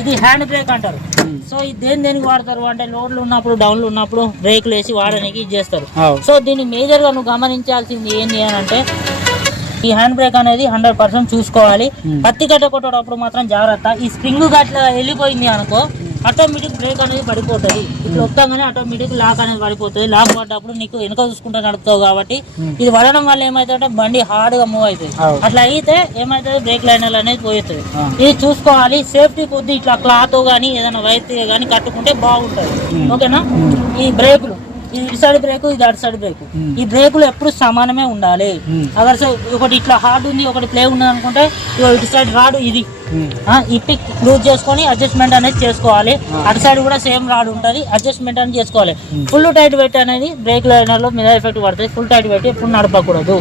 ఇది hand brake అంటారు. So ఇది దేని దేనికి వాడతారు? అంటే లోడ్లు ఉన్నప్పుడు డౌన్లు ఉన్నప్పుడు బ్రేక్లు వేసి వాడడానికి ఇది చేస్తారు. అవు. సో దీన్ని మేజర్గా నువ్వు గమనించాల్సింది ఏంటి అని అంటే ఈ హ్యాండ్ బ్రేక్ అనేది హండ్రెడ్ పర్సెంట్ చూసుకోవాలి. Hmm. పత్తి కట్ట కొట్టేటప్పుడు మాత్రం జాగ్రత్త. ఈ స్ప్రింగ్ గట్ల వెళ్ళిపోయింది అనుకో ఆటోమేటిక్ బ్రేక్ అనేది పడిపోతుంది. ఇట్లా వస్తాగానే ఆటోమేటిక్ లాక్ అనేది పడిపోతుంది. లాక్ పడ్డప్పుడు నీకు వెనుక చూసుకుంటూ నడుపుతావు కాబట్టి. ఇది పడడం వల్ల ఏమవుతుందంటే బండి హార్డ్గా మూవ్ అవుతుంది. అవు. అట్లా అయితే ఏమవుతుంది బ్రేక్ లైనర్ అనేది పోతుంది. ఇది చూసుకోవాలి. సేఫ్టీ కొద్ది ఇట్లా క్లాత్ కానీ ఏదైనా వైట్ కానీ కట్టుకుంటే బాగుంటుంది. ఓకేనా? ఈ బ్రేకులు. ఇటు సైడ్ బ్రేక్ ఇది అటు సైడ్ బ్రేక్ Hmm. ఈ బ్రేకులు ఎప్పుడు సమానమే ఉండాలి Hmm. అగర్ ఒకటి ఇట్లా హార్డ్ ఉంది ఒకటి ప్లే ఉంది అనుకుంటే ఇటు సైడ్ రాడు ఇది. ఆ, ఈ పిక్ లూజ్ చేసుకొని అడ్జస్ట్మెంట్ అనేది చేసుకోవాలి ఆ. అటు సైడ్ కూడా సేమ్ రాడ్ ఉంటుంది అడ్జస్ట్మెంట్ అనేది చేసుకోవాలి Hmm. ఫుల్ టైట్ పెట్టి అనేది బ్రేక్ లైనర్లో మీద ఎఫెక్ట్ పడుతుంది ఫుల్ టైట్ పెట్టి ఎప్పుడు నడపకూడదు.